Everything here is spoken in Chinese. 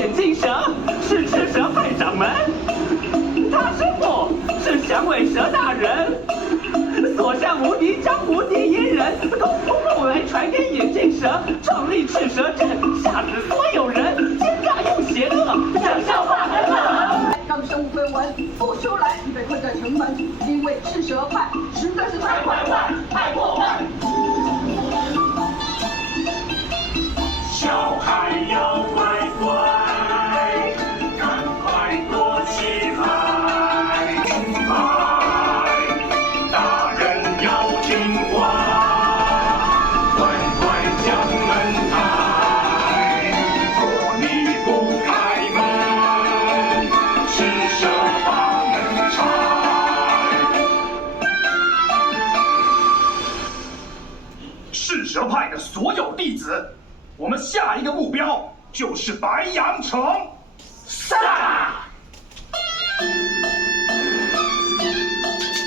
眼镜蛇是赤蛇派掌门，他师傅是响尾蛇大人，所向无敌江湖第一人，功夫后来传给眼镜蛇，创立赤蛇阵，吓死所有人，奸诈又邪恶，讲笑话很冷。刚生无分文，不出来被困在城门，因为赤蛇派实在是太坏坏，太过分。小孩要乖乖，赶快躲起来！大人要听话，乖乖将门开。若你不开门，赤蛇把门拆。赤蛇派的所有弟子。我们下一个目标就是白羊城。杀！